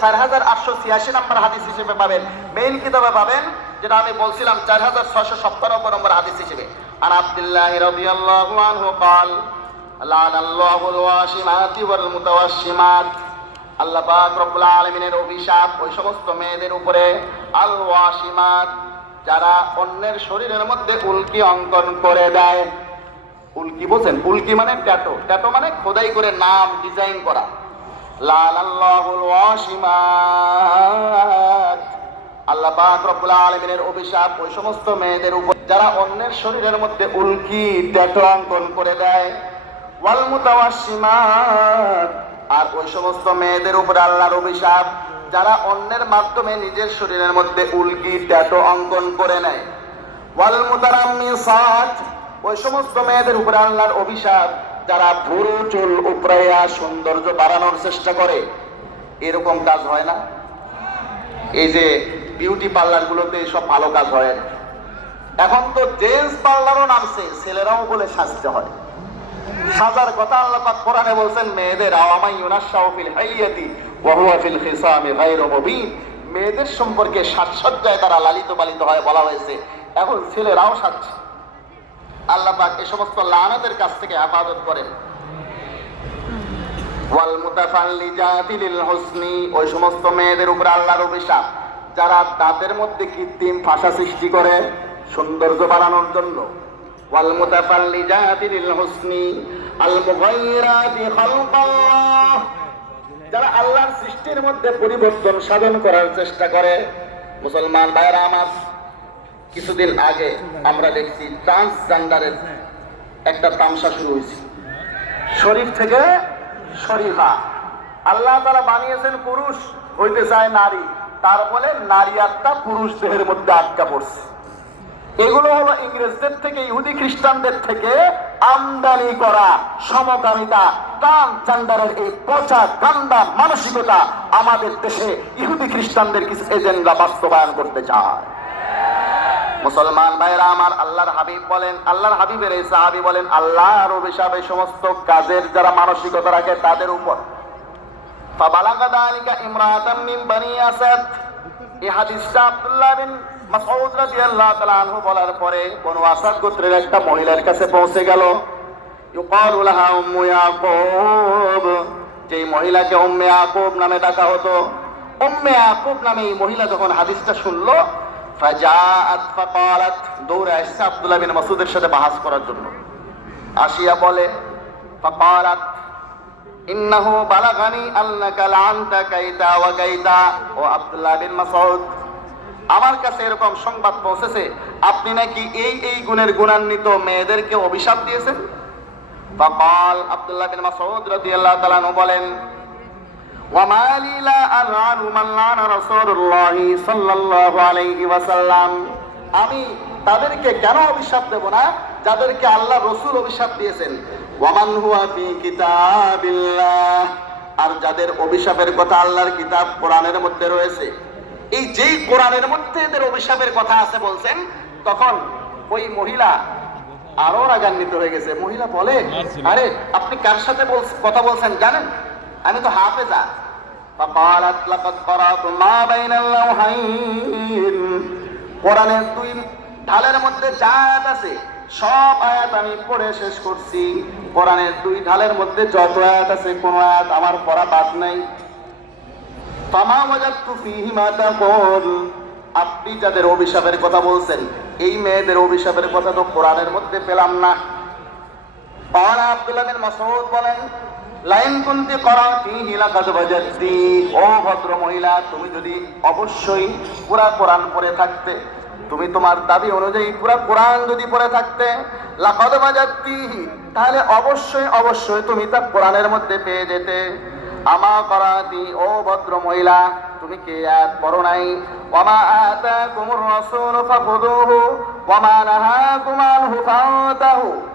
চার হাজার আটশো ছিয়াশি হিসেবে পাবেন। মেইন পাবেন, যেটা আমি বলছিলাম, চার হাজার ছশো হিসেবে। লাল আল্লাহ আল্লাহ অভিশাপ মেয়েদের উপরে, আল যারা অন্যের শরীরের মধ্যে উল্কি অঙ্কন করে দেয়। উল্কি বোঝেন উল্কি মানে ট্যাটো। ট্যাটো মানে খোদাই করে নাম, ডিজাইন করা। লাল আল্লাহুল ওয়াসিমাত। আল্লাহ পাক রব্বুল অভিশাপ ওই সমস্ত মেয়েদের উপর যারা অন্যের শরীরের মধ্যে উল্কি, ট্যাটো অঙ্কন করে দেয়, ওয়াল মুতাওয়াসিমাত। আর ওই সমস্ত মেয়েদের উপর আল্লাহর অভিশাপ যারা অন্যের মাধ্যমে নিজের শরীরের মধ্যে উল্কি, ট্যাটো অঙ্কন করে নেয়। ওয়াল মুতারাম্মিসাত। ওই সমস্ত মেয়েদের উপরে আল্লাহর অভিশাপ যারা ভুরু চুল উপরাইয়া সৌন্দর্য বাড়ানোর চেষ্টা করে, এরকম কাজ হয় না? এই যে বিউটি পার্লার গুলোতে সব ভালো কাজ হয় এখন তো জেন্টস পার্লারও নামছে, ছেলেরাও বলে সাজতে হয়। সাজার কথা আল্লাহ কোরআনে বলছেন, মেয়েদের আওয়ামাই ফিল হাইয়াতি ওয়া ফিল খিসামি গায়রু মুবিন। মেয়েদের সম্পর্কে সাজসজ্জায় তারা লালিত পালিত হয় বলা হয়েছে। এখন ছেলেরাও সাজছে। আল্লাহ পাক এই সমস্ত লানাতের কাছ থেকে হেফাজত করেন। ওয়াল হুসনি, ওই সমস্ত মেয়েদের উপর আল্লাহর অভিশাপ, যারা মধ্যে কৃত্রিম ভাষা সৃষ্টি করে সৌন্দর্য বাড়ানোর জন্য। ওয়াল মুতাফাল্লিজাতি লিল হুসনি, আল খালকাল্লাহ, যারা আল্লাহর সৃষ্টির মধ্যে পরিবর্তন সাধন করার চেষ্টা করে। মুসলমান ভাইরা আমার কিছুদিন আগে আমরা দেখছি ট্রান্সজেন্ডারের একটা তামসা শুরু হয়েছে। শরীফ থেকে শরীফা আল্লাহ তারা বানিয়েছেন পুরুষ, হইতে চায় নারী। তার ফলে নারী আত্মা পুরুষ দেহের মধ্যে আটকা পড়ছে। এগুলো হলো ইংরেজদের থেকে, ইহুদি খ্রিস্টানদের থেকে আমদানি করা সমকামিতা। ট্রান্সজেন্ডারের এই পচা গান্দা মানসিকতা আমাদের দেশে ইহুদি খ্রিস্টানদের কিছু এজেন্ডা বাস্তবায়ন করতে চায়। মুসলমান ভাইরা আমার আল্লাহর হাবিব বলেন, আল্লাহর হাবিবের এই সাহাবি বলেন, আল্লাহর অভিশাপে সমস্ত কাজের যারা মানসিকতা রাখে তাদের উপর। বানি এই হাদিসটা আব্দুল্লাহ বিন মাসউদ রাদিয়াল্লাহু তাআলা আনহু বলার পরে কোন আসাদ গোত্রের একটা মহিলার কাছে পৌঁছে গেল। ইউকালু লাহা উম্মু ইয়াকুব। যেই মহিলাকে উম্মে ইয়াকুব নামে ডাকা হতো। উম্মে ইয়াকুব নামে এই মহিলা যখন হাদিসটা শুনলো ফাজাআত ফাকালাত, দৌড়ে আসছে আব্দুল্লাহ বিন মাসউদের সাথে বাহাস করার জন্য। আসিয়া বলে, ফাকালাত, ইন্নাহু বালাগানি আন্নাকা লাআনতা কাইতা ওয়া কাইতা। ও আব্দুল্লাহ বিন মাসউদ, আমার কাছে এরকম সংবাদ পৌঁছেছে, আপনি নাকি এই এই গুণের গুণান্বিত মেয়েদেরকে অভিশাপ দিয়েছেন? ফাকাল আব্দুল্লাহ বিন মাসউদ রাদিয়াল্লাহু তাআলা বলেন وما لي لا ألعن من لعن رسول الله صلى الله عليه وسلم আমি তাদেরকে কেন অভিশাপ দেব না যাদেরকে আল্লাহ রসুল অভিশাপ দিয়েছেন ওয়ামান হুয়া ফি কিতাবিল্লাহ আর যাদের অভিশাপের কথা আল্লাহর কিতাব কোরআনের মধ্যে রয়েছে এই যেই কোরআনের মধ্যে এদের অভিশাপের কথা আছে বলছেন তখন ওই মহিলা আরো রাগান্বিত হয়ে গেছে মহিলা বলে আরে আপনি কার সাথে বল- কথা বলছেন জানেন আমি তো হাফেজা فقالت لقد قرأت ما بين اللوحين কোরআনের দুই ঢালের মধ্যে যা আয়াত আছে সব আয়াত আমি পড়ে শেষ করছি কোরআনের দুই ঢালের মধ্যে যত আয়াত আছে কোন আয়াত আমার পড়া বাদ নাই ফামা ওয়াজাদতু ফীহি মা তাকুল আপনি যাদের অভিশাপের কথা বলছেন এই মেয়েদের অভিশাপের কথা তো কোরআনের মধ্যে পেলাম না পাওয়ানা আব্দুল্লাহ বিন মাসউদ বলেন লাইন মহিলা তুমি যদি অবশ্যই পুরা পড়ে থাকতে, তুমি তোমার দাবি অনুযায়ী পুরা যদি থাকতে তাহলে অবশ্যই অবশ্যই তুমি তা কোরআনের মধ্যে পেয়ে যেতে। আমা করাতি ও ভদ্র মহিলা তুমি কে আয়াত পড়ো নাই। নাহাকুম আনহু ফান্তাহু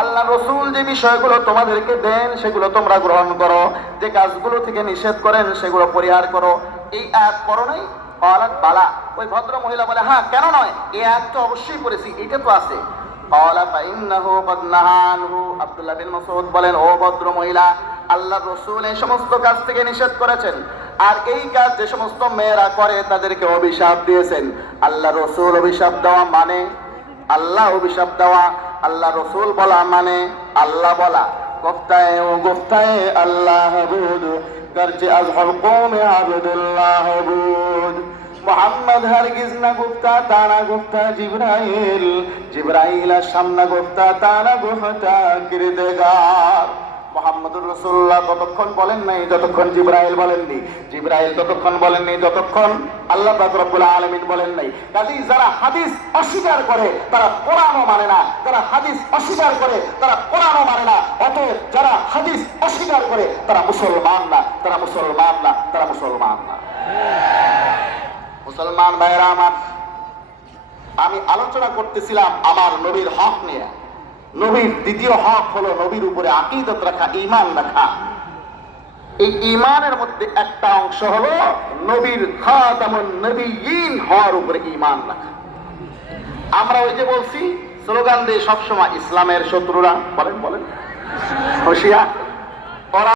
আল্লাহ রসুল যে বিষয়গুলো তোমাদেরকে দেন, সেগুলো তোমরা গ্রহণ করো। যে কাজগুলো থেকে নিষেধ করেন, সেগুলো পরিহার করো। এই এক করো নাই পাওয়ালাত বালা। ওই ভদ্র মহিলা বলে হ্যাঁ কেন নয়? এই এক তো অবশ্যই করেছি, এটা তো আছে। বলেন মহিলা, আল্লাহ রসুল এই সমস্ত কাজ থেকে নিষেধ করেছেন। আর এই কাজ যে সমস্ত মেয়েরা করে, তাদেরকে অভিশাপ দিয়েছেন। আল্লাহ রসুল অভিশাপ দেওয়া মানে আল্লাহ অভিশাপ দেওয়া আল্লাহ রসুল বলা মানে আল্লাহ বলা। গুফতায়ে ও গুফতায়ে আল্লাহ বুদ করছে আজহর কৌমে আবদুল্লাহ বুদ মোহাম্মদ হারগিজ না গুপ্তা তারা গুপ্তা জিব্রাইল। জিব্রাইল আর সামনা গুপ্তা তারা গুপ্তা কিরদেগার মোহাম্মদুর রসুল্লাহ ততক্ষণ বলেন নাই, যতক্ষণ জিব্রাইল বলেননি, জিব্রাইল ততক্ষণ বলেননি যতক্ষণ আল্লাহ আলামিন বলেন নাই যারা হাদিস অস্বীকার করে, তারা কোরআনও মানে না, যারা হাদিস অস্বীকার করে, তারা কোরআনও মানে না, অতএব যারা হাদিস অস্বীকার করে, তারা মুসলমান না, তারা মুসলমান না, তারা মুসলমান না। মুসলমান আমার, আমি আলোচনা করতেছিলাম আমার নবীর হক নিয়ে। নবীর দ্বিতীয় হক হলো নবীর উপরে আকিদত রাখা ইমান রাখা। এই ইমানের মধ্যে একটা অংশ হলো নবীর নবীন হওয়ার উপরে ইমান রাখা। আমরা ওই যে বলছি, স্লোগান দিয়ে সবসময় ইসলামের শত্রুরা, বলেন বলেন। হুঁশিয়ার।